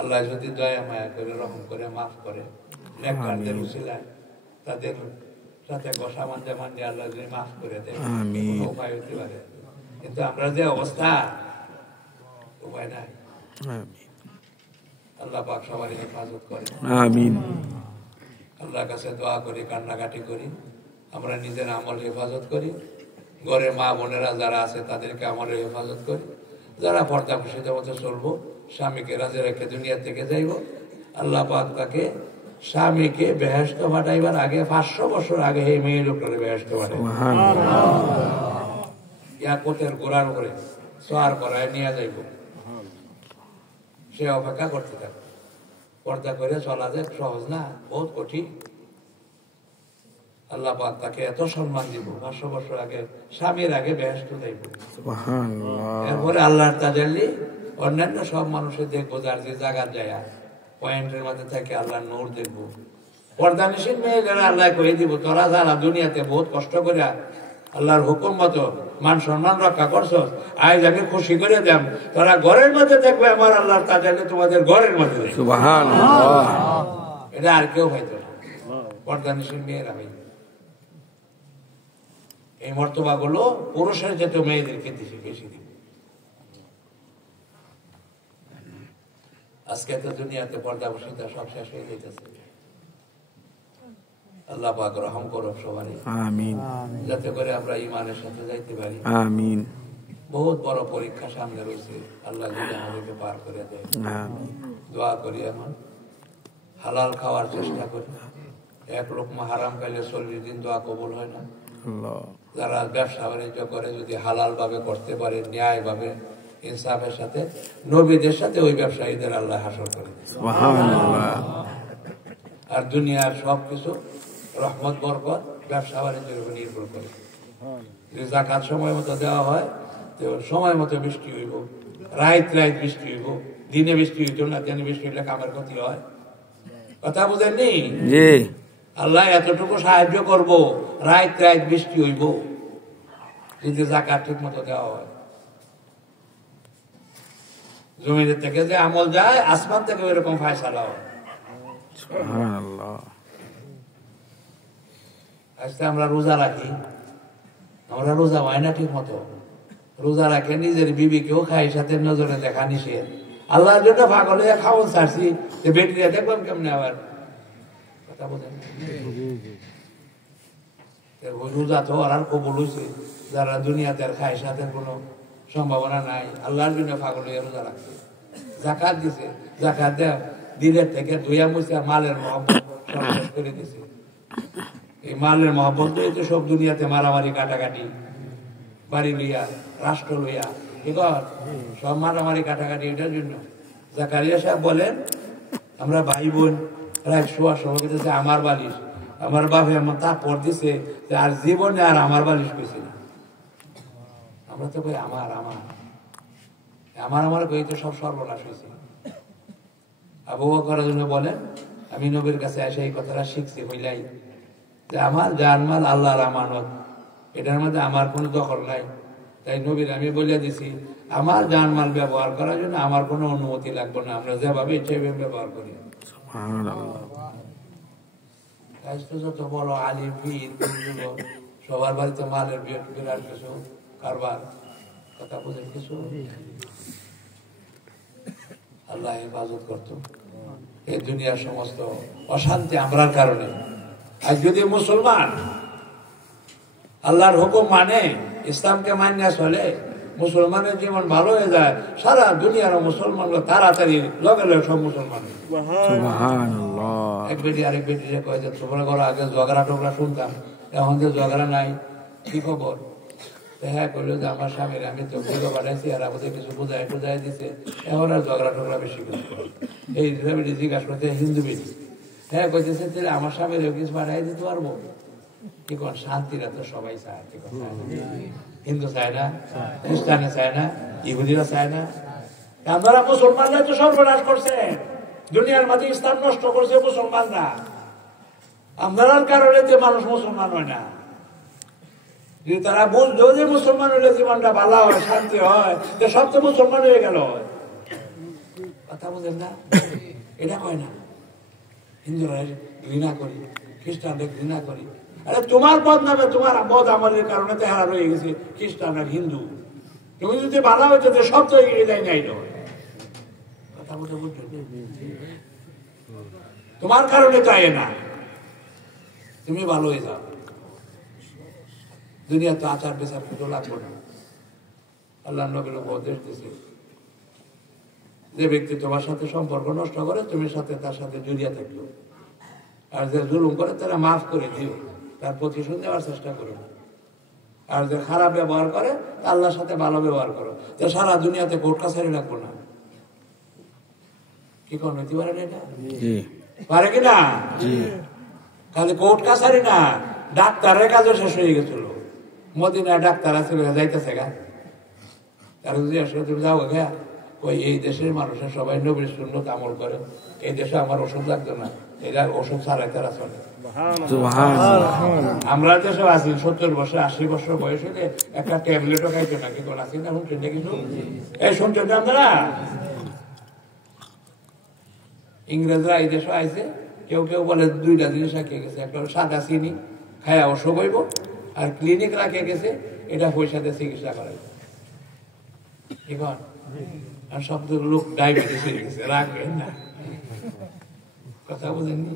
আল্লাহ যদি দয়া মায়া করে রহম করে মাফ করে নেককারদের উসিলায় তাদের সাথে গোসা মানতে মানতে আল্লাহ যদি মাফ করে দেয় কোনো উপায় হতে পারে, কিন্তু আমরা যে অবস্থা উপায় নাই। আল্লাহ পাক সবারই হেফাজত করে। আমিন। আল্লাহর কাছে দোয়া করি, কান্নাকাটি করি, আমরা নিজের আমল হেফাজত করি, ঘরে মা বোনেরা যারা আছে তাদেরকে আমলের হেফাজত করি, যারা পর্দা খুশিতে মতো চলবো, স্বামীকে রাজে রেখে দুনিয়া থেকে যাইব। আল্লাহ পাক তাকে স্বামীকে বেহেশত পাঠাইবার আগে 500 বছর আগে এই মেয়ে লোকটা বেহেশত পাঠাই ইয়াকুতের গোড়ার উপরে সোয়ার করায় নিয়ে যাইব, সে অপেক্ষা করতে থাকে। পর্দা করে চলা যায় সহজ না, বহুত কঠিন। আল্লাহ পাক তাকে এত সম্মান দিব, 500 বছর আগে স্বামীর আগে বেহেশত যাইব। এরপরে আল্লাহর তাজাল্লি অন্যান্য সব মানুষের দেখবো, যার যে জায়গা যায় পয়েন্টের মধ্যে থেকে আল্লাহর নূর দেখবো। পর্দানিসীন মেয়েরা আল্লাহ কয়ে দিব, তোরা যারা দুনিয়াতে বহুত কষ্ট করে আল্লাহর হুকুম মতো মান সম্মান রক্ষা করছো, আজ আমি খুশি করে দেন, তোরা ঘরের মধ্যে দেখবে আমার আল্লাহর তাজাল্লি তোমাদের ঘরের মধ্যে। সুবহানাল্লাহ। এটা আর কেউ হয়তো না, পর্দানিসীন মেয়েরা হইবে। এই মর্তবা গুলো পুরুষের যেত মেয়েদেরকে দিছে বেশি দিবে। আজকে তো দুনিয়াতে পর্দা বসিতা সব শেষ হয়ে যাইতেছে। আল্লাহ পাক রহম করুক সবারই, আমিন, যাতে করে আমরা ঈমানের সাথে যাইতে পারি, আমিন। বহুত বড় পরীক্ষা সামনে রয়েছে, আল্লাহ যদি আমাদেরকে পার করে দেয়। দোয়া করি এখন হালাল খাওয়ার চেষ্টা করি। এক লোকমা হারাম খাইলে 40 দিন দোয়া কবুল হয় না। যারা ব্যবসা বাণিজ্য করে যদি হালাল ভাবে করতে পারে, ন্যায় ভাবে ইনসাফের সাথে, নবীদের সাথে ওই ব্যবসায়ীদের আল্লাহ হাসর করে। আর দুনিয়ার সবকিছু রহমত বরকত ব্যবসা বাণিজ্যের উপর নির্ভর করে। যদি যাকাত সময় মতো দেওয়া হয় তো সময় মতো বৃষ্টি হইব, রাত বৃষ্টি হইব, দিনে বৃষ্টি হইত না, দিনে বৃষ্টি হইলে কামের ক্ষতি হয়। কথা বুঝেননি? আল্লাহ এতটুকু সাহায্য করব, রাত বৃষ্টি হইব যদি যাকাত ঠিক মতো দেওয়া হয়। জমিনের থেকে যে আমল যায়, আসমান থেকে এরকম ফায়সালা হয়। আজকে আমরা রোজা রাখি, আমরা রোজা হয় না ঠিক মতো। রোজা রাখে নিজের বিবিকেও খাই, সাথে নজরে দেখা নিষেধ। আল্লাহর জন্য পাগল হয়ে খাওয়ান ছাড়ছি, বেটিরা দেখবেন কেমনে আবার। কথা বলেন, রোজা তো আর কবুল হয়েছে যারা দুনিয়াতে আর খায়, সাথে কোনো সম্ভাবনা নাই, আল্লাহর জন্য পাগল হয়ে রোজা রাখছে। যাকাত দিছে, যাকাত দিনের থেকে ধুইয়া মুছিয়া মালের মহব্বত সব শেষ করে দিছে। এই মালের মহব্বত তো সব দুনিয়াতে মারামারি কাটাকাটি, বাড়ি লইয়া, রাষ্ট্র লইয়া, সব মারামারি কাটাকাটি। এটার জন্য জাকারিয়া সাহেব বলেন, আমরা ভাই বোন রাত শোয়ার সময় বলতেছে আমার বালিশ, আমার বাপে এমন তা পর দিছে আর জীবনে আর আমার বালিশ কইছে না। আমরা তো কই আমার আমার আমার আমার কই তো সব সর্বনাশ হয়েছে। আবু বকর রাদিয়াল্লাহু আনহু বলেন, আমি নবীর কাছে এসে এই কথাটা শিখছি হইলাই যে আমার জানমাল আল্লাহর আমানত, এটার মধ্যে আমার কোনো দখল নাই। তাই নবীর আমি বলে দিছি, আমার জানমাল ব্যবহার করার জন্য আমার কোনো অনুমতি লাগবে না, আমরা যেভাবে ইচ্ছে ব্যবহার করি। যত বড় আলিম পীর সবার বাড়িতে মালের বিরাট কিছু কারবার। কথা বুঝেন কিছু? আল্লাহ হেফাজত করত। এই দুনিয়ার সমস্ত অশান্তি আমরার কারণে। আজ যদি মুসলমান আল্লাহর হুকুম মানে, ইসলামকে মানিয়া চলে, মুসলমানের জীবন ভালো হয়ে যায়, সারা দুনিয়ার মুসলমানরা তাড়াতাড়ি লগে লগে সব মুসলমান। এক বেটি আরেক বেটি কয়ে যে তোমরা ঘরে আগে ঝগড়া টগড়া শুনতাম, এখন যে ঝগড়া নাই, কি খবর? হ্যাঁ করলো যে আমার স্বামীর আমি তো ভিডিও পাঠাইছি আর আমাদের কিছু বুঝাই দিছে, এখন আর ঝগড়া টগড়া বেশি কিছু। এই বেটি জিজ্ঞাসা করতে হিন্দু বেটি, হ্যাঁ কইতেছে আমার স্বামীর কিছু পাঠাই দিতে পারবো। কি কর, শান্তিরা তো সবাই চায়, হিন্দু চায় না, খ্রিস্টানে চায় না, ইহুদিরা চায় না। আপনারা মুসলমানরা তো সর্বনাশ করছে, দুনিয়ার মাঝে ইসলাম নষ্ট করছে মুসলমানরা। আপনার কারণে যে মানুষ মুসলমান হয় না। যদি তারা বুঝলো যে মুসলমান হলে জীবনটা ভালো হয়, শান্তি হয়, তো সব তো মুসলমান হয়ে গেল। কথা বুঝেন না? এটা কয় না হিন্দুরা ঘৃণা করি, খ্রিস্টানদের ঘৃণা করি। আরে তোমার বদনামে, তোমার বদ আমলের কারণে তো হারা রয়ে গেছে খ্রিস্টান আর হিন্দু। তুমি যদি ভালো হইতো সব তো এগিয়ে যায় নাই। কথা বলতে বুঝছো, তোমার কারণে চাই না, তুমি ভালো হয়ে যাও। দুনিয়া তো আচার বিচার কিন্তু লাগবে না। আল্লাহ নবীর উপদেশ দিয়েছে, যে ব্যক্তি তোমার সাথে সম্পর্ক নষ্ট করে তুমি সাথে তার সাথে জড়িয়ে থাকলো, আর যে জুলুম করে তারা মাফ করে দিও, তার প্রতিশোধ নেওয়ার চেষ্টা করো। আর যে খারাপ ব্যবহার করে আল্লাহর সাথে ভালো ব্যবহার করো, তো সারা দুনিয়াতে কোর্ট কাছারি লাগবো না। কি কোন হইতে পারে না? পারে কিনা? খালি কোর্ট কাছারি না, ডাক্তারের কাজও শেষ হয়ে গেছিল। মদিনায় ডাক্তার আছে, যাইতেছে গা, তারা যদি আসলে তুমি যাও গা, ওই এই দেশের মানুষের সবাই নবীর সুন্নত আমল করে, এই দেশে আমার ওষুধ লাগতো না, এরা ওষুধ ছাড়াই তারা চলে। আমরা দেশে আছি 70 বছর 80 বছর বয়স হলে একটা ট্যাবলেটও খাইতো না, কিন্তু আছি না শুনছেন না কিছু? এই শুনছেন না আপনারা? ইংরেজরা এই দেশে আইছে, কেউ কেউ বলে 2টা জিনিস রাখিয়ে গেছে, একটা সাদা চিনি খায়া অসুখ হইব, আর ক্লিনিক রাখিয়ে গেছে এটা পয়সা দিয়ে চিকিৎসা করাই। ঠিক আছে? আর সব লোক ডায়াবেটিস হয়ে গেছে, রাখবেন না। কথা বুঝেননি?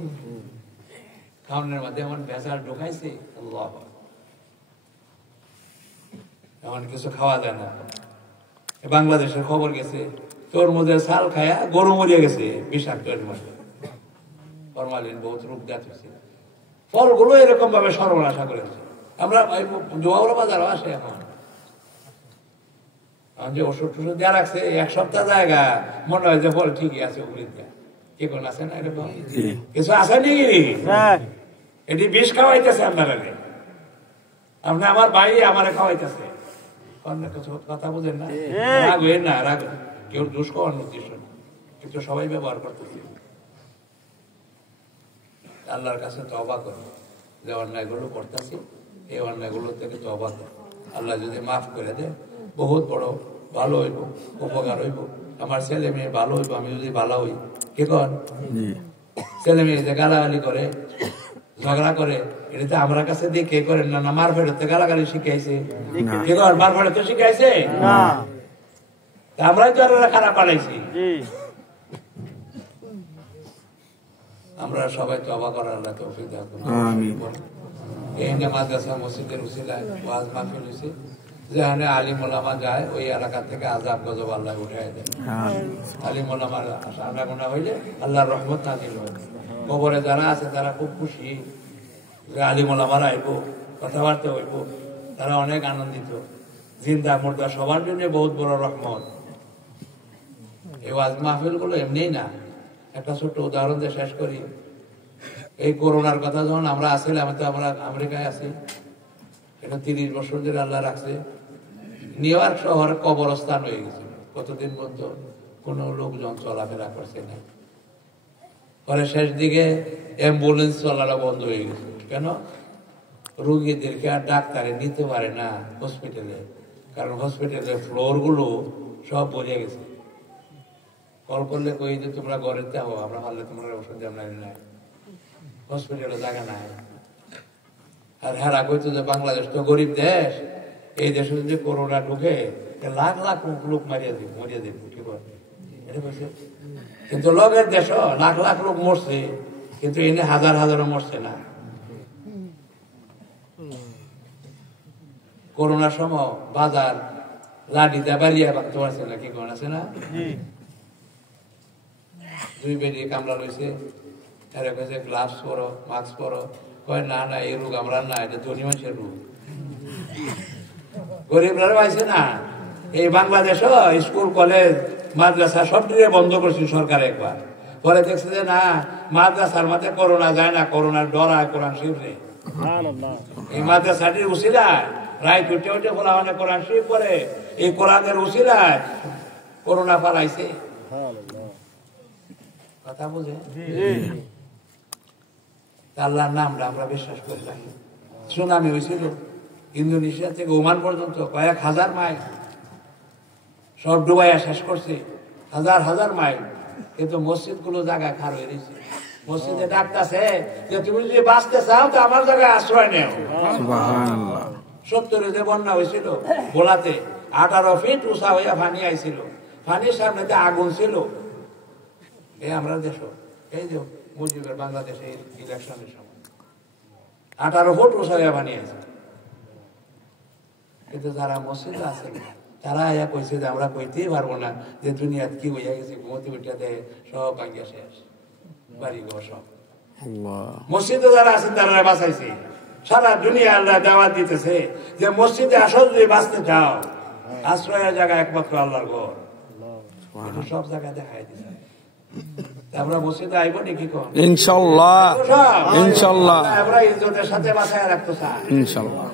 খাওয়ানোর মধ্যে এমন ভেজাল ঢোকাইছে, আল্লাহ, এমন কিছু খাওয়া যায় না। বাংলাদেশের খবর গেছে, তরমুজের ছাল খায়া গরু মরিয়া গেছে, বিষাক্ত ফরমালিন বহুত রূপ দেখাচ্ছে। ফলগুলো এরকম ভাবে সর্বনাশা করেছে। আমরা জোয়াবরা বাজারও আসে এখন, যে ওষুধ টষুধ দেওয়া রাখছে 1 সপ্তাহ জায়গা, মনে হয় যে ফল ঠিকই আছে, কি কোন আছে না এরকম কিছু আছে নাকি? এটি বিষ খাওয়াইতেছে আপনার আগে, আপনি আমার ভাই আমারে খাওয়াইতেছে। কথা বুঝেন না? রাগ হয়ে না, রাগ কেউ দোষ খাওয়ার উদ্দেশ্য না, কিন্তু সবাই ব্যবহার করতেছে। আল্লাহর কাছে তওবা করো, যে অন্যায়গুলো করতেছি এই অন্যায়গুলো থেকে তওবা করো। আল্লাহ যদি মাফ করে দেয় বহুত বড় ভালো হইব, উপকার হইব। আমার ছেলে মেয়ে ভালো হইব আমি যদি ভালো হই। কি কর? ছেলে মেয়ে যে গালাগালি করে, ঝগড়া করে, এটা তো আমার কাছে দিয়ে কে করেন না? মার ফেরত গালাগালি শিখাইছে, কি কর? মার ফেরত তো শিখাইছে না, আমরাই তো আর খারাপ বানাইছি। আমরা সবাই তওবা করার আল্লাহ তৌফিক দান করুন। আমিন। এই মাদ্রাসা মসজিদের উসিলায় ওয়াজ মাহফিল হইছে, যেখানে আলিম ওলামা যায় ওই এলাকা থেকে আযাব গজব আল্লাহ উঠায় দেয়। আলিম ওলামার আনাগোনা হইলে আল্লাহর রহমত নাযিল হয়। কবরে যারা আছে তারা খুব খুশি যে আলিম ওলামারা আইব, কথাবার্তা হইব, তারা অনেক আনন্দিত। জিন্দা মুর্দা সবার জন্য বহুত বড় রহমত। এই ওয়াজ মাহফিল গুলো এমনি না। একটা ছোট্ট উদাহরণ দিয়ে শেষ করি। এই করোনার কথা যখন আমরা আসছিলাম, তো আমরা আমেরিকায় আছি, এটা 30 বছর ধরে আল্লাহ রাখছে। নিউ ইয়র্ক শহর কবরস্থান হয়ে গেছে, কতদিন পর্যন্ত কোনো লোকজন চলাফেরা করছে না। পরে শেষ দিকে অ্যাম্বুলেন্স চলাটা বন্ধ হয়ে গেছে। কেন? রুগীদেরকে আর ডাক্তারে নিতে পারে না হসপিটালে, কারণ হসপিটালের ফ্লোর গুলো সব ভরে গেছে। কল করলে কই যে তোমরা ঘরে যাও, আমরা পারলে তোমরা ওষুধ আমরা নাই, হসপিটালে জায়গা নাই। আর হেরা কইতো যে বাংলাদেশ তো গরিব দেশ, এই দেশে যদি করোনা ঢুকে লাখ লাখ লোক মরিয়া দিব। কি বলে এটা বলছে? কিন্তু লগের দেশ লাখ লাখ লোক মরছে, কিন্তু এনে হাজার হাজারও মরছে না। করোনার সময় বাজার লাঠিতে বাড়িয়া ভাবতে পারছে না, কি কোন আছে না? 2 বেডি কামলা লইছে, এরা কইছে গ্লাভস পরো, মাস্ক পরো। কয় না না, এই রোগ আমরা না, এটা ধনী মানুষের রোগ। গরিবরা পাইছে না। এই বাংলাদেশও স্কুল কলেজ মাদ্রাসা সব দিকে বন্ধ করছে সরকার একবার। পরে দেখছে যে না, মাদ্রাসার মধ্যে করোনা যায় না, করোনার ডরায় কোরআন শিখছে। এই মাদ্রাসাটির উসিলায় রায় উঠে উঠে বলা মানে কোরআন শিখ করে, এই কোরআনের উসিলায় করোনা পালাইছে। কথা বুঝে? আল্লাহর নামটা আমরা বিশ্বাস করে রাখি। সুনামি হয়েছিল ইন্দোনেশিয়া থেকে ওমান পর্যন্ত, কয়েক হাজার মাইল সব ডুবাইয়া শেষ করছে, হাজার হাজার মাইল। কিন্তু মসজিদ গুলো জায়গায় খার হয়ে গেছে। মসজিদে ডাকতেছে যে তুমি যদি বাঁচতে চাও তো আমার জায়গায় আশ্রয় নেও। 70-এ যে বন্যা হয়েছিল ভোলাতে 18 ফিট উঁচা হইয়া পানি আইছিল, পানির সামনে আগুন ছিল। এই আমরা দেশ, এই যে মুজিবের বাংলাদেশে ইলেকশনের সময় 18 ফুট উঁচা হইয়া পানি আছে। কিন্তু যারা মসজিদে আছে তারা ইয়া কইছে যে আমরা কইতেই পারবো না যে দুনিয়াত কি হইয়া গেছে, ঘুমতি উঠিয়া দেয় সব ভাঙ্গিয়া শেষ, বাড়ি ঘর সব। মসজিদে যারা আছেন তারা বাঁচাইছে। সারা দুনিয়া আল্লাহ দাওয়াত দিতেছে যে মসজিদে আসো যদি বাঁচতে চাও, আশ্রয়ের জায়গা একমাত্র আল্লাহর ঘর। সব জায়গায় দেখাই দিচ্ছে। আমরা মসজিদে আইব নাকি কোন? ইনশাআল্লাহ, ইনশাআল্লাহ আমরা ইজ্জতের সাথে বাঁচায় রাখতে চাই ইনশাআল্লাহ।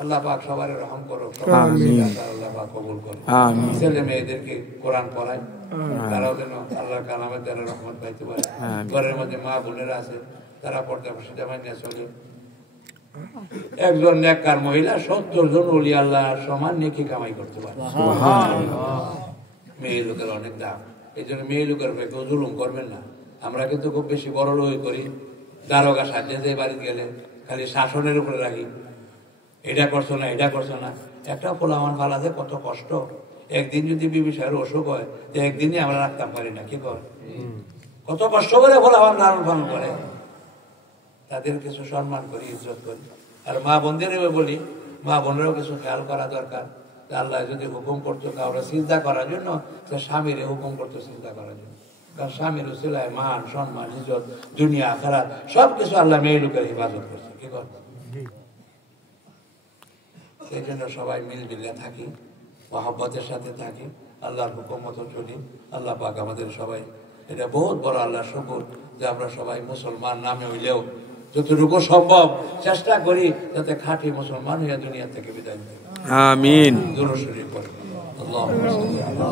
আল্লাহ পাক সবার রহম করো, আমিন। আল্লাহ পাক কবুল করো। আমিন। ছেলে মেয়েদেরকে কোরআন পড়ায়, তারাও যেন আল্লাহর কালামের দ্বারা রহমত পাইতে পারে। ঘরের মধ্যে মা বোনেরা আছে, তারা পর্দা প্রশিদা মাইনা চলে। একজন নেককার মহিলা 70 জন ওলি আল্লাহ সমান নেকি কামাই করতে পারে। মেয়ে লোকের অনেক দাম, এই জন্য মেয়ে লোকের উপরে কেউ জুলুম করবেন না। আমরা কিন্তু খুব বেশি বড় লোক করি, দারোগা সাজিয়ে যে বাড়িতে গেলে খালি শাসনের উপরে রাখি, এটা করছো না, এটা করছো না। একটা পোলামান ফালাতে কত কষ্ট। একদিন যদি বিবি সাহের অসুখ হয়, তো একদিনই আমরা রাখতাম পারি না, কি করে কত কষ্ট করে পোলামান লালন পালন করে। তাদের কিছু সম্মান করি, ইজ্জত করি। আর মা বোনদের বলি, মা বোনেরও কিছু খেয়াল করা দরকার। আল্লাহ যদি হুকুম করতো কাউরে চিন্তা করার জন্য, তো স্বামীর হুকুম করতো চিন্তা করার জন্য। কারণ স্বামীর উসিলায় মান সম্মান ইজ্জত দুনিয়া আখিরাত সবকিছু আল্লাহ মেয়ে লোকের হেফাজত করছে, কি করতো। এই জন্য সবাই মিলমিলে থাকি, মহব্বতের সাথে থাকি, আল্লাহর হুকুম মতো চলি। আল্লাহ পাক আমাদের সবাই, এটা বহুত বড় আল্লাহর শুকর যে আমরা সবাই মুসলমান নামে হইলেও যতটুকু সম্ভব চেষ্টা করি যাতে খাঁটি মুসলমান হইয়া দুনিয়া থেকে বিদায় নিই। আমিন। দুরূদ শরীফ পড়ি। আল্লাহুম্মা সাল্লি আলা